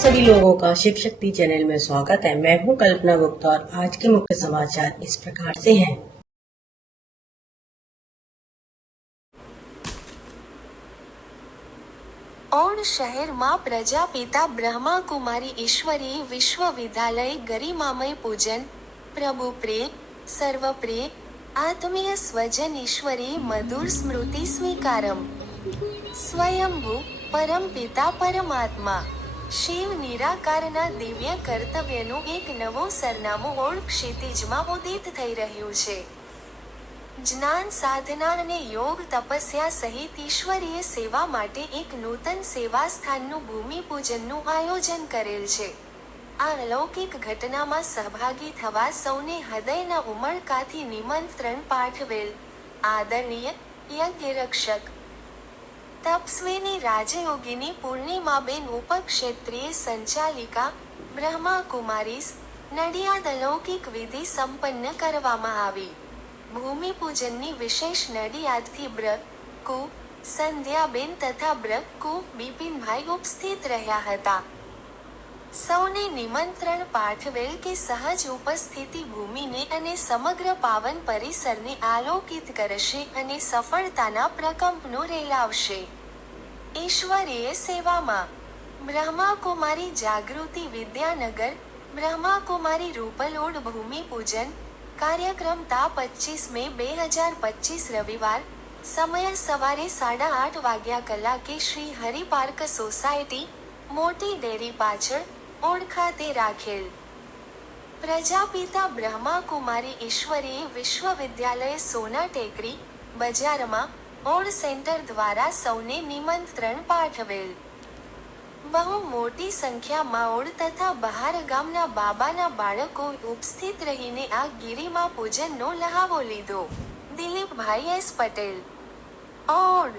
सभी लोगों का शिव शक्ति चैनल में स्वागत है मैं हूं कल्पना गुप्ता और आज के मुख्य समाचार इस प्रकार से हैं ઓણ શહેરમાં પ્રજાપિતા બ્રહ્માકુમારી ઈશ્વરી વિશ્વવિદ્યાલય ગરિમામય પૂજન પ્રભુ પ્રેમ સર્વ પ્રેમ આત્મીય સ્વજન ઈશ્વરી મધુર સ્મૃતિ સ્વીકારમ સ્વયંભૂ પરમપિતા પરમાત્મા શિવ નિરાકારના દિવ્ય કર્તવ્યનું એક નવું સરનામું ઓળ ક્ષિતિજમાં ઉદિત થઈ રહ્યું છે. જ્ઞાન સાધના અને યોગ તપસ્યા સહિત ઈશ્વરીય સેવા માટે એક નૂતન સેવા સ્થાનનું ભૂમિપૂજનનું આયોજન કરેલ છે. આ અલૌકિક ઘટનામાં સહભાગી થવા સૌને હૃદયના ઉમળકાથી નિમંત્રણ પાઠવેલ આદરણીય યજ્ઞરક્ષક તપસ્વીની રાજયોગીની પૂર્ણિમાબેન ઉપક્ષેત્રીય સંચાલિકા બ્રહ્મા કુમારીસ નડિયાદ અલૌકિક વિધિ સંપન્ન કરવામાં આવી. ભૂમિપૂજનની વિશેષ નડિયાદથી બ્ર કુ સંધ્યાબેન તથા બ્ર કુ બિપિનભાઈ ઉપસ્થિત રહ્યા હતા. સૌને નિમંત્રણ પાઠવેલ કે સહજ ઉપસ્થિતિ ભૂમિને અને સમગ્ર પાવન પરિસરને આલોકિત કરશે અને સફળતાના પ્રકંપનું રેલાવશે. ઈશ્વરીય સેવામાં. બ્રહ્માકુમારી જાગૃતિ વિદ્યાનગર, બ્રહ્માકુમારી રૂપલોડ ભૂમિપૂજન કાર્યક્રમ તા પચીસ મે બે હજાર પચીસ રવિવાર, સમય સવારે સાડા આઠ વાગ્યા કલાકે શ્રી હરિ પાર્ક સોસાયટી, મોટી ડેરી પાછળ ઓળખાતે રાખેલ. પ્રજાપિતા બ્રહ્માકુમારી ઈશ્વરીય વિશ્વવિદ્યાલય સોના ટેકરી, બજારમાં ઓડ સેન્ટર દ્વારા સૌને નિમંત્રણ પાઠવેલ. બહુ મોટી સંખ્યામાં ઓડ તથા બહાર ગામના બાબાના બાળકો ઉપસ્થિત રહીને આ ગીરીમાં પૂજનનો લહાવો લીધો. દિલીપભાઈ એસ પટેલ. ઓડ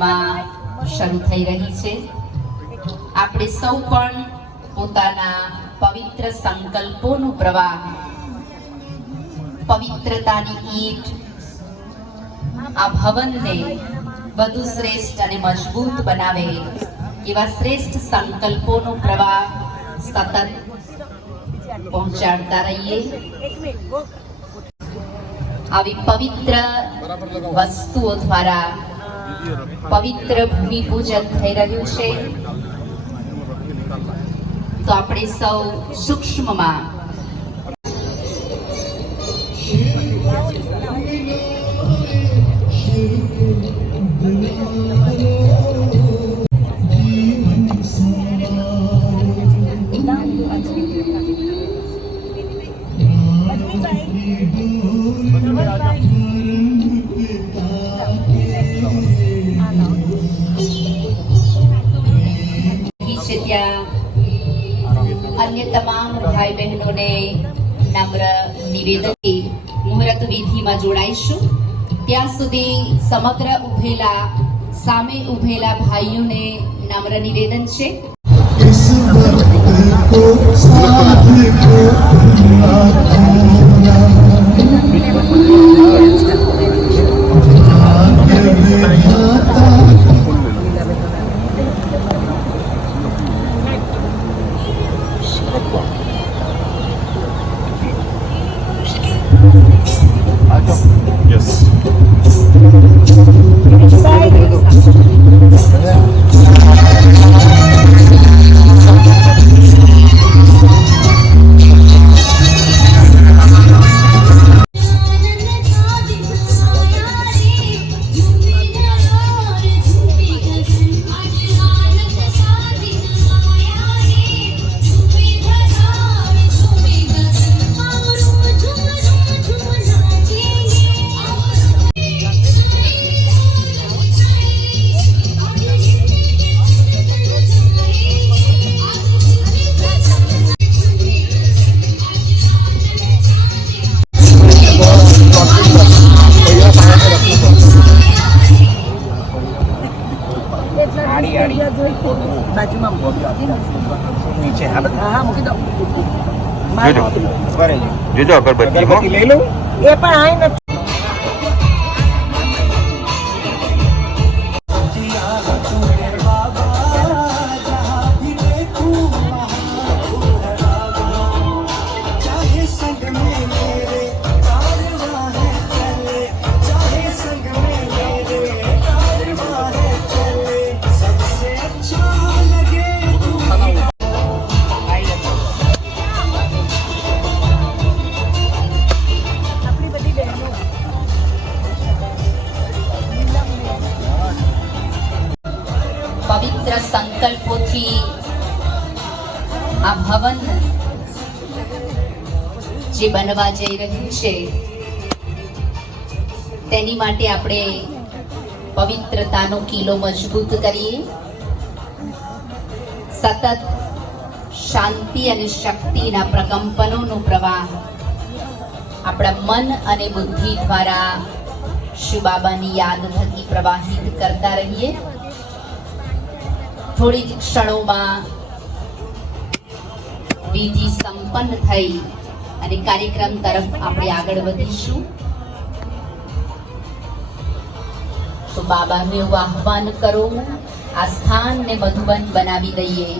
યાદમાં શરૂ થઈ રહી છે. આપણે સૌ પણ પોતાના પવિત્ર સંકલ્પોનું પ્રવાહ, પવિત્રતાની ઈટ, આ ભવનને વધુ શ્રેષ્ઠ અને મજબૂત બનાવે એવા શ્રેષ્ઠ સંકલ્પોનો પ્રવાહ સતત પહોંચાડતા રહીએ. આવી પવિત્ર વસ્તુઓ દ્વારા પવિત્ર ભૂમિ પૂજન થઈ રહ્યું છે. તો આપણે સૌ સૂક્ષ્મમાં રહી ભાઈ બહેનોને નમ્ર નિવેદન મુહૂર્ત વિધિમાં જોડાઈશું ત્યાં સુધી સમગ્ર ઉભેલા, સામે ઉભેલા ભાઈઓને નમ્ર નિવેદન છે જઈ રહ્યું છે. તેની માટે આપણે પવિત્રતાનો કિલો મજબૂત કરીએ. સતત શાંતિ અને શક્તિના પ્રકંપનોનો પ્રવાહ આપણા મન અને બુદ્ધિ દ્વારા શિવબાબાની યાદ થકી પ્રવાહિત કરતા રહીએ. થોડી જ ક્ષણોમાં વિધિ સંપન્ન થઈ અને કાર્યક્રમ તરફ આપણે આગળ વધીશું. તો બાબાનું આહવાન કરો. આ સ્થાનને મધુબન બનાવી દઈએ.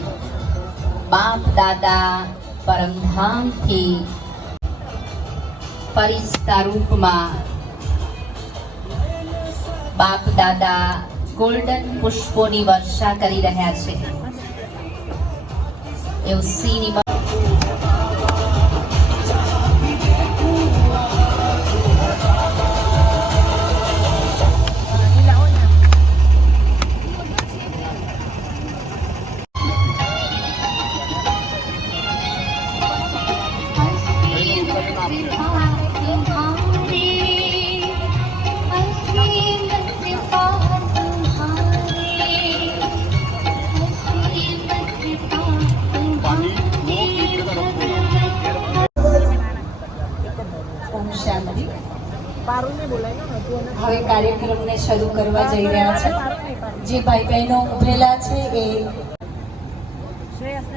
બાપ, દાદા, પરમધામથી પરિસ્તા રૂપમાં બાપ, દાદા ગોલ્ડન પુષ્પોની વર્ષા કરી રહ્યા છે. એવું સિનેમા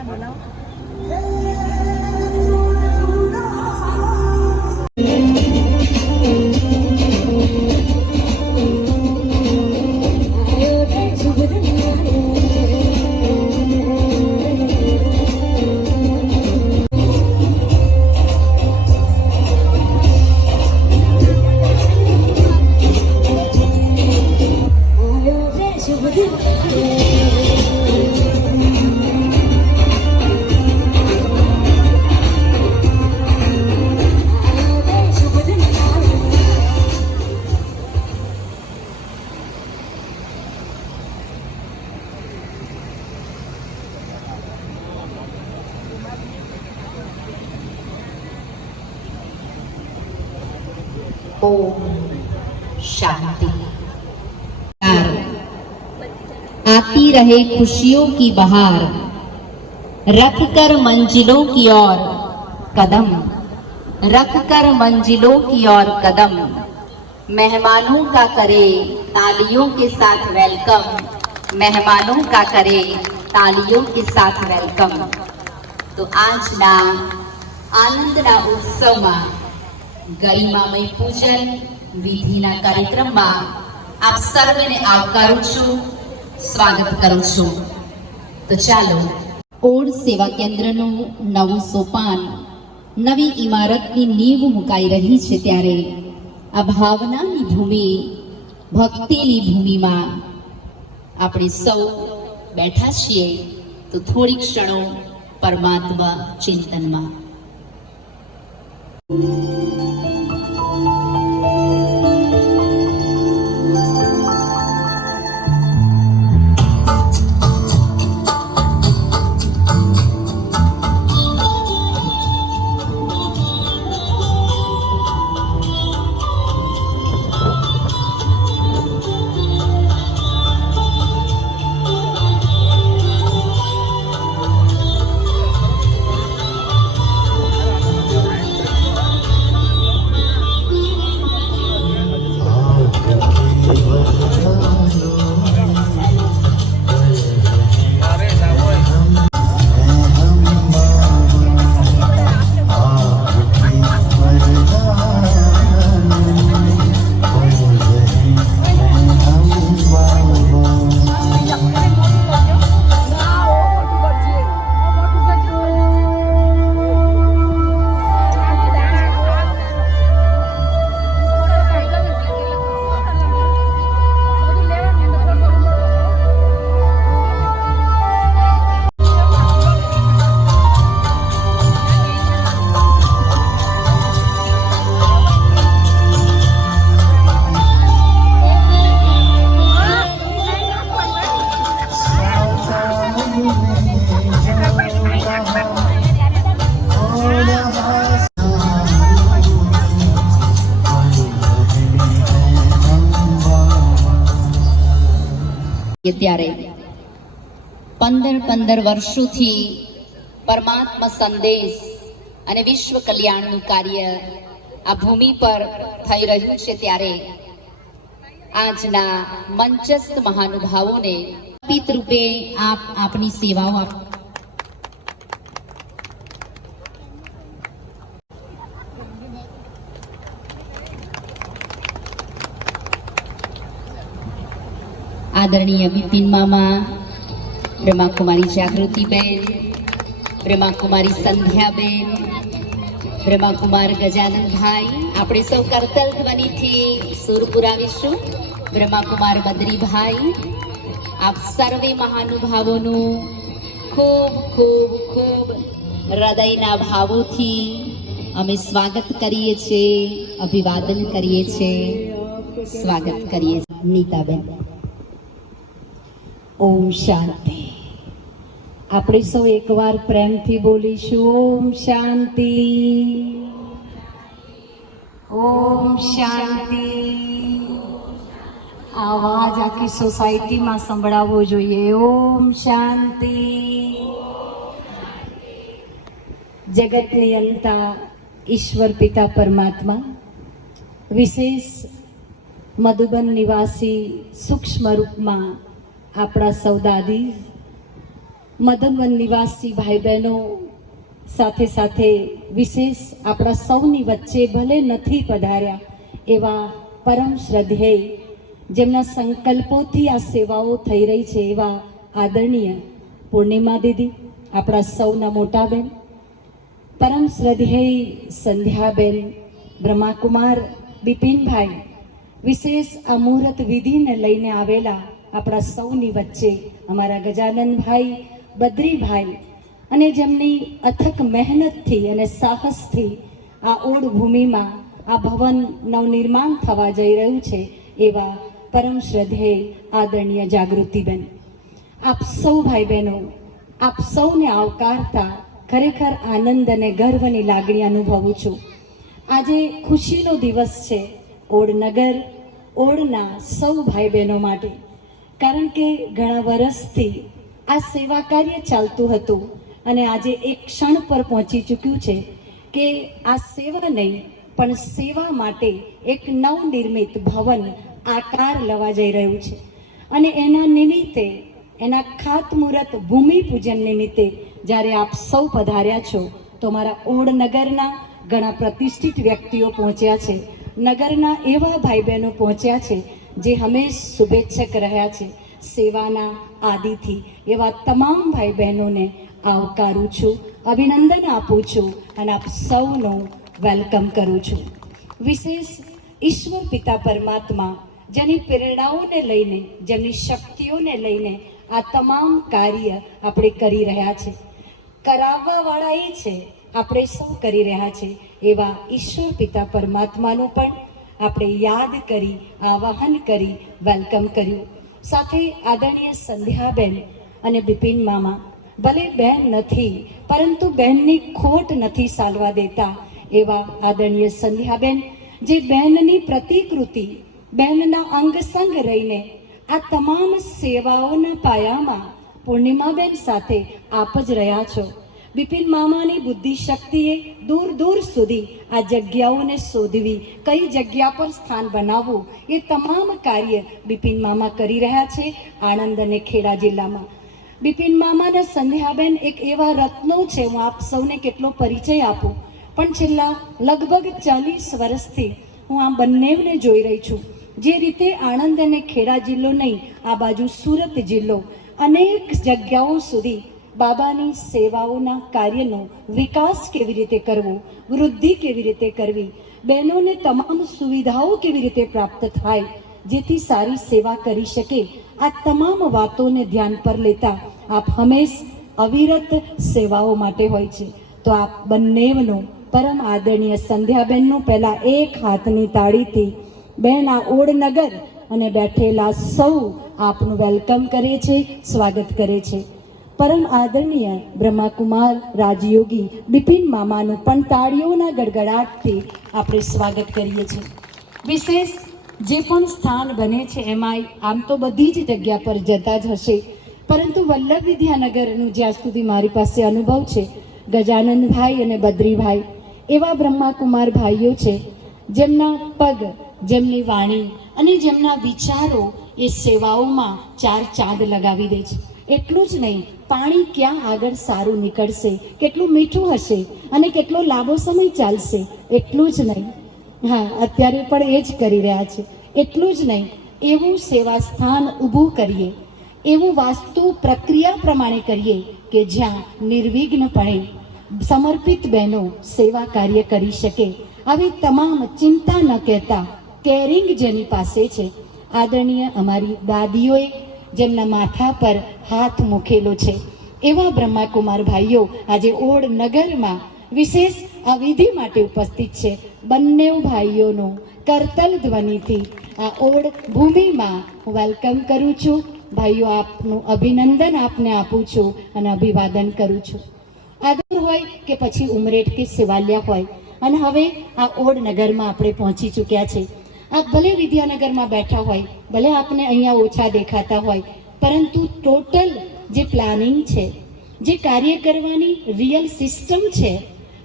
না ओम शांति आती रहे खुशियों की बहार रख कर मंजिलों की ओर कदम। रख कर मंजिलों की ओर कदम। मेहमानों का करे तालियों के साथ वेलकम मेहमानों का करे तालियों के साथ वेलकम तो आज ना आनंद ना उत्सव ગરિમામય પૂજન વિધિના કાર્યક્રમમાં આપ સર્વેને આવકારું છું, સ્વાગત કરું છું. તો ચાલો ઓડ સેવા કેન્દ્રનું નવું સોપાન, નવી ઇમારતની નીંવ મુકાઈ રહી છે ત્યારે આ ભાવનાની ભૂમિ, ભક્તિની ભૂમિમાં આપણે સૌ બેઠા છીએ. તો થોડી ક્ષણો પરમાત્મા ચિંતનમાં. કે ત્યારે પંદર પંદર વર્ષોથી પરમાત્મા સંદેશ અને વિશ્વ કલ્યાણનું કાર્ય આ ભૂમિ પર થઈ રહ્યું છે ત્યારે આજના મંચસ્થ મહાનુભાવોને પિત રૂપે આપ આપની સેવાઓ આપ. આદરણીય બિપિન મામા, બ્રહ્માકુમારી જાગૃતિબેન, બ્રહ્માકુમારી સંધ્યાબેન, બ્રહ્માકુમાર ગજાનંદભાઈ આપણે સૌ કરતલ ધ્વનિથી સુર પુરાવીશું. બ્રહ્માકુમાર બદ્રીભાઈ, આપ સર્વે મહાનુભાવોનું ખૂબ ખૂબ ખૂબ હૃદયના ભાવોથી અમે સ્વાગત કરીએ છીએ, અભિવાદન કરીએ છીએ. સ્વાગત કરીએ. નીતાબેન. ઓમ શાંતિ. આપણે સૌ એકવાર પ્રેમથી બોલીશું ઓમ શાંતિ. ઓમ શાંતિ. આવાજ આખી સોસાયટીમાં સંભળાવવો જોઈએ. ઓમ શાંતિ. જગતની અંતા ઈશ્વર પિતા પરમાત્મા વિશેષ મધુબન નિવાસી સૂક્ષ્મ રૂપમાં આપણા સૌ દાદી મદનવન નિવાસી ભાઈ બહેનો સાથે સાથે વિશેષ આપણા સૌની વચ્ચે ભલે નથી પધાર્યા એવા પરમ શ્રદ્ધેય જેમના સંકલ્પોથી આ સેવાઓ થઈ રહી છે એવા આદરણીય પૂર્ણિમા દીદી, આપણા સૌના મોટા બેન, પરમ શ્રદ્ધેય સંધ્યાબેન, બ્રહ્માકુમાર બિપિનભાઈ, વિશેષ આ મુહૂર્ત વિધિને લઈને આવેલા આપણા સૌની વચ્ચે, અમારા ગજાનંદભાઈ બદ્રીભાઈ અને જેમની અથક મહેનતથી અને સાહસથી આ ઓડ ભૂમિમાં આ ભવન નવનિર્માણ થવા જઈ રહ્યું છે, એવા પરમ શ્રદ્ધેય આદરણીય જાગૃતિબેન. આપ સૌ ભાઈ બહેનો આપ સૌને આવકારતા ખરેખર આનંદ અને ગર્વની લાગણી અનુભવું છું. આજે ખુશીનો દિવસ છે ઓડનગર ઓડના સૌ ભાઈ બહેનો માટે. કારણ કે ઘણા વર્ષથી આ સેવા કાર્ય ચાલતું હતું અને આજે એક ક્ષણ પર પહોંચી ચૂક્યું છે કે આ સેવા નહીં, પણ સેવા માટે એક નવનિર્મિત ભવન આકાર લેવા જઈ રહ્યું છે. અને એના નિમિત્તે, એના ખાતમુહૂર્ત ભૂમિપૂજન નિમિત્તે જ્યારે આપ સૌ પધાર્યા છો, તો મારા ઓડનગરના ઘણા પ્રતિષ્ઠિત વ્યક્તિઓ પહોંચ્યા છે. નગરના એવા ભાઈ બહેનો પહોંચ્યા છે જે હંમેશ શુભેચ્છક રહ્યા છે સેવાના આદિથી. એવા તમામ ભાઈ બહેનોને આવકારું છું, અભિનંદન આપું છું અને આપ સૌનું વેલકમ કરું છું. વિશેષ ઈશ્વર પિતા પરમાત્મા, જેની પ્રેરણાઓને લઈને, જેમની શક્તિઓને લઈને આ તમામ કાર્ય આપણે કરી રહ્યા છે કરાવવાવાળા એ છે, આપણે સૌ કરી રહ્યા છે એવા ઈશ્વર પિતા પરમાત્માનું પણ આપણે યાદ કરી, આવાહન કરી, વેલકમ કર્યું. સાથે આદરણીય સંધ્યાબેન અને બિપિન મામા, ભલે બેન નથી, પરંતુ બહેનની ખોટ નથી સાલવા દેતા એવા આદરણીય સંધ્યાબેન, જે બહેનની પ્રતિકૃતિ, બહેનના અંગ સંગ રહીને આ તમામ સેવાઓના પાયામાં પૂર્ણિમાબેન સાથે આપ જ રહ્યા છો. બિપિન મામાની બુદ્ધિ શક્તિએ દૂર દૂર સુધી આ જગ્યાઓને શોધવી, કઈ જગ્યા પર સ્થાન બનાવવું, એ તમામ કાર્ય બિપિન મામા કરી રહ્યા છે આણંદ અને ખેડા જિલ્લામાં. બિપિન મામાના સંધ્યાબેન એક એવા રત્નો છે, હું આપ સૌને કેટલો પરિચય આપું. પણ છેલ્લા લગભગ ચાલીસ વર્ષથી હું આ બંનેને જોઈ રહી છું. જે રીતે આણંદ અને ખેડા જિલ્લો નહીં, આ બાજુ સુરત જિલ્લો, અનેક જગ્યાઓ સુધી બાબાની સેવાઓના કાર્યનો વિકાસ કેવી રીતે કરવો, વૃદ્ધિ કેવી રીતે કરવી, બહેનોને તમામ સુવિધાઓ કેવી રીતે પ્રાપ્ત થાય, જેથી સારી સેવા કરી શકે, આ તમામ વાતોને ધ્યાન પર લેતા આપ હંમેશ અવિરત સેવાઓ માટે હોય છે. તો આપ બંનેનો પરમ આદરણીય સંધ્યાબેનનું પહેલાં એક હાથની તાળીથી બેન આ ઓડનગર અને બેઠેલા સૌ આપનું વેલકમ કરે છે, સ્વાગત કરે છે. પરમ આદરણીય બ્રહ્માકુમાર, રાજયોગી, બિપિન મામાનું પણ તાળીઓના ગડગડાટથી આપણે સ્વાગત કરીએ છીએ. વિશેષ જે પણ સ્થાન બને છે એમાંય આમ તો બધી જ જગ્યા પર જતા જ હશે. પરંતુ વલ્લભ વિદ્યાનગરનું જ્યાં સુધી મારી પાસે અનુભવ છે ગજાનંદભાઈ અને બદ્રીભાઈ, એવા બ્રહ્માકુમાર ભાઈઓ છે, જેમના પગ, જેમની વાણી અને જેમના વિચારો એ સેવાઓમાં ચાર ચાંદ લગાવી દે છે. એટલું જ નહીં, પાણી ક્યાં આગળ સારું નીકળશે, કેટલું મીઠું હશે અને કેટલો લાંબો સમય ચાલશે, એટલું જ નહીં. હા, અત્યારે પણ એ જ કરી રહ્યા છે. એટલું જ નહીં, એવું સેવા સ્થાન ઊભું કરીએ. એવું વાસ્તુ પ્રક્રિયા પ્રમાણે કરીએ કે જ્યાં નિર્વિઘ્નપણે સમર્પિત બહેનો સેવા કાર્ય કરી શકે. આવી તમામ ચિંતા ન કહેતા, કેરિંગ જેની પાસે છે. આદરણીય અમારી દાદીઓએ જેમના માથા પર હાથ મૂકેલો છે. એવા બ્રહ્માકુમાર ભાઈઓ આજે ઓડ નગરમાં વિશેષ આ વિધિ માટે ઉપસ્થિત છે. બંને ભાઈઓનું કરતલ ધ્વનિથી આ ઓડ ભૂમિમાં હું વેલકમ કરું છું. ભાઈઓ, આપનું અભિનંદન આપને આપું છું અને અભિવાદન કરું છું. આદર હોય કે પછી ઉમરેઠ કે સેવાલિયા હોય. અને હવે આ ઓડ નગરમાં આપણે પહોંચી ચૂક્યા છે. આપ ભલે વિદ્યાનગરમાં બેઠા હોય, ભલે આપને અહીંયા ઓછા દેખાતા હોય, પરંતુ ટોટલ જે પ્લાનિંગ છે, જે કાર્ય કરવાની રિયલ સિસ્ટમ છે,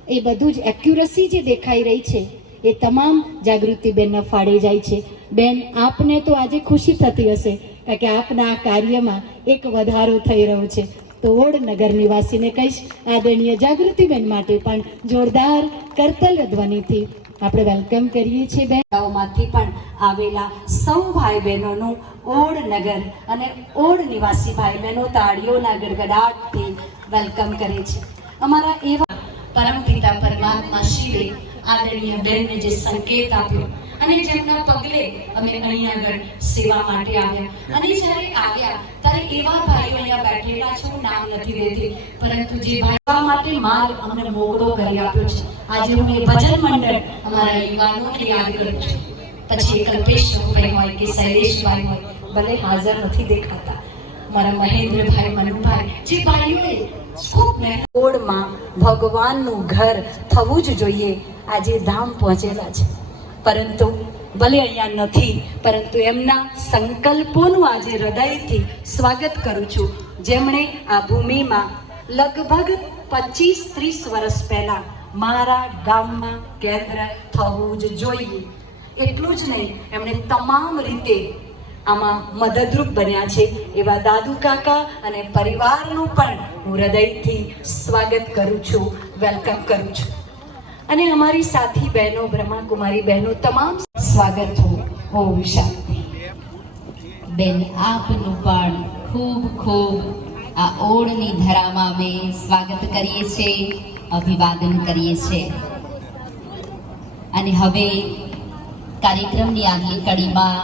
એ બધું જ એક્યુરસી જે દેખાઈ રહી છે, એ તમામ જાગૃતિબેનને ફાળે જાય છે. બેન, આપને તો આજે ખુશી થતી હશે, કારણ કે આપના આ કાર્યમાં એક વધારો થઈ રહ્યો છે. તો ઓડનગર નિવાસીને કહીશ, આદરણીય જાગૃતિબેન માટે પણ જોરદાર કરતલ ધ્વનિથી આપણે વેલકમ કરીએ છીએ બેન. માંથી પણ આવેલા સૌ ભાઈ બહેનોનું ઓડનગર અને ઓડ નિવાસી ભાઈ બહેનો તાળીઓના ગડગડાટથી વેલકમ કરે છે. અમારા એવા પરમપિતા પરમાત્મા શિવે આદરણીય બેનને જે સંકેત આપ્યો અને જેમના પગલે અમે અહીંયા આગળ સેવા માટે આવ્યા. અને જ્યારે આવ્યા, ત્યારે એવા ભાઈઓ અહીંયા બેઠેલા છે નામ નથી લેતી, પરંતુ જે ભાઈઓ માટે માર્ગ અમને મોકળો કરી આપ્યો છે. આજે હું એ ભજન મંડળ અમારા યુવાનોને યાદ કરું છું. પછી કલ્પેશભાઈ હોય કે શૈલેષભાઈ હોય, ભલે હાજર નથી દેખાતા. મારા મહેન્દ્રભાઈ મનુભાઈ, જે ભાઈઓએ ખૂબ મહેનત ભગવાનનું ઘર થવું જ જોઈએ. આજે ધામ પહોંચેલા છે. પરંતુ ભલે અહીંયા નથી, પરંતુ એમના સંકલ્પોનું આજે હૃદયથી સ્વાગત કરું છું. જેમણે આ ભૂમિમાં લગભગ પચીસ ત્રીસ વર્ષ પહેલાં મારા ગામમાં કેન્દ્ર થવું જ જોઈએ. એટલું જ નહીં, એમણે તમામ રીતે આમાં મદદરૂપ બન્યા છે. એવા દાદુ કાકા અને પરિવારનું પણ હું હૃદયથી સ્વાગત કરું છું, વેલકમ કરું છું. અને અમારી સાથી બહેનો, બ્રહ્માકુમારી બહેનો, તમામ સ્વાગત હો ઓમ શાંતિ. બેન, આપનું પણ ખૂબ ખૂબ આ ઓળની ધરામાં અમે સ્વાગત કરીએ છીએ, અભિવાદન કરીએ છીએ. અને હવે કાર્યક્રમની આગલી કડીમાં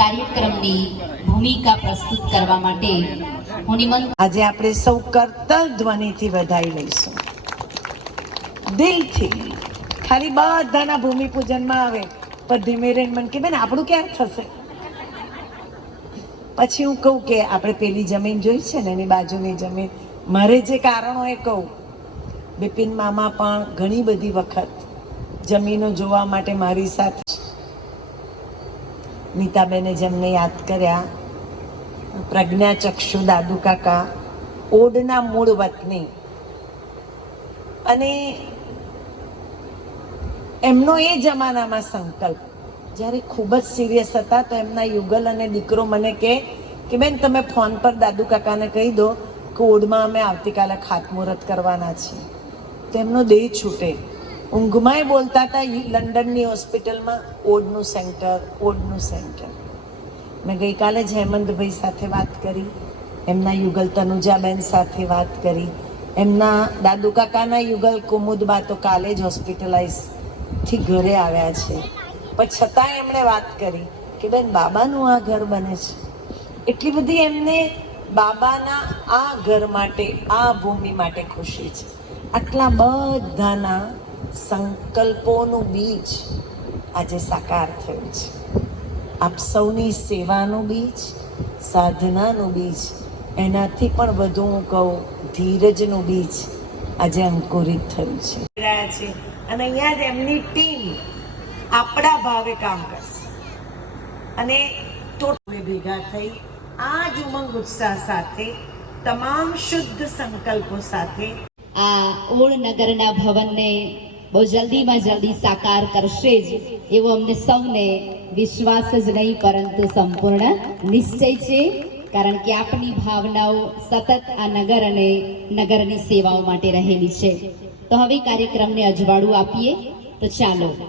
કાર્યક્રમની ભૂમિકા પ્રસ્તુત કરવા માટે હું નિમંત્રણ આજે આપણે સૌ કરતલ ધ્વનિથી વધાઈ લઈશું. દિલથી ખાલી બધાના ભૂમિપૂજનમાં આવે, પણ ધીમે રહીને મને કે, બેન, આપણું ક્યારે થશે? પછી હું કહું કે, આપણે પેલી જમીન જોઈ છે ને, એની બાજુની જમીન. મારે જે કારણો એ કહું, બિપિન મામા પણ ઘણી બધી વખત જમીનો જોવા માટે મારી સાથે. નીતાબેને જેમને યાદ કર્યા, પ્રજ્ઞાચક્ષુ દાદુ કાકા, ઓડના મૂળ વતની. અને એમનો એ જમાનામાં સંકલ્પ. જ્યારે ખૂબ જ સિરિયસ હતા, તો એમના યુગલ અને દીકરો મને કહે કે, બેન, તમે ફોન પર દાદુ કાકાને કહી દો કે ઓડમાં અમે આવતીકાલે ખાતમુહૂર્ત કરવાના છીએ. તો એમનો દેહ છૂટે. ઊંઘમાંય બોલતા હતા લંડનની હોસ્પિટલમાં ઓડનું સેન્ટર ઓડનું સેન્ટર. મેં ગઈકાલે જ હેમંતભાઈ સાથે વાત કરી, એમના યુગલ તનુજાબેન સાથે વાત કરી, એમના દાદુ કાકાના યુગલ કુમુદબા તો કાલે જ હોસ્પિટલાઇઝ થી ઘરે આવ્યા છે. પણ છતાં એમણે વાત કરી કે બેન, બાબાનું આ ઘર બને છે. એટલી બધી એમને બાબાના આ ઘર માટે, આ ભૂમિ માટે ખુશી છે. આટલા બધાના સંકલ્પોનું બીજ આજે સાકાર થયું છે. આપ સૌની સેવાનું બીજ, સાધનાનું બીજ, એનાથી પણ વધુ હું કહું, ધીરજનું બીજ આજે અંકુરિત થયું છે. અને અહીંયા જ એમની ટીમ આપણા ભાવે કામ કરશે. અને તો ભેગા થઈ આ જ ઉમંગ ઉત્સાહ સાથે, તમામ શુદ્ધ સંકલ્પો સાથે આ ઓળ નગરના ભવનને બહુ જલ્દીમાં જલ્દી સાકાર કરશે જ એવો અમને સૌને વિશ્વાસ જ નહીં, પરંતુ સંપૂર્ણ નિશ્ચય છે. કારણ કે આપની ભાવનાઓ સતત આ નગર અને નગરની સેવાઓ માટે રહેલી છે. તો હવે કાર્યક્રમને અજવાળું આપીએ. તો ચાલો.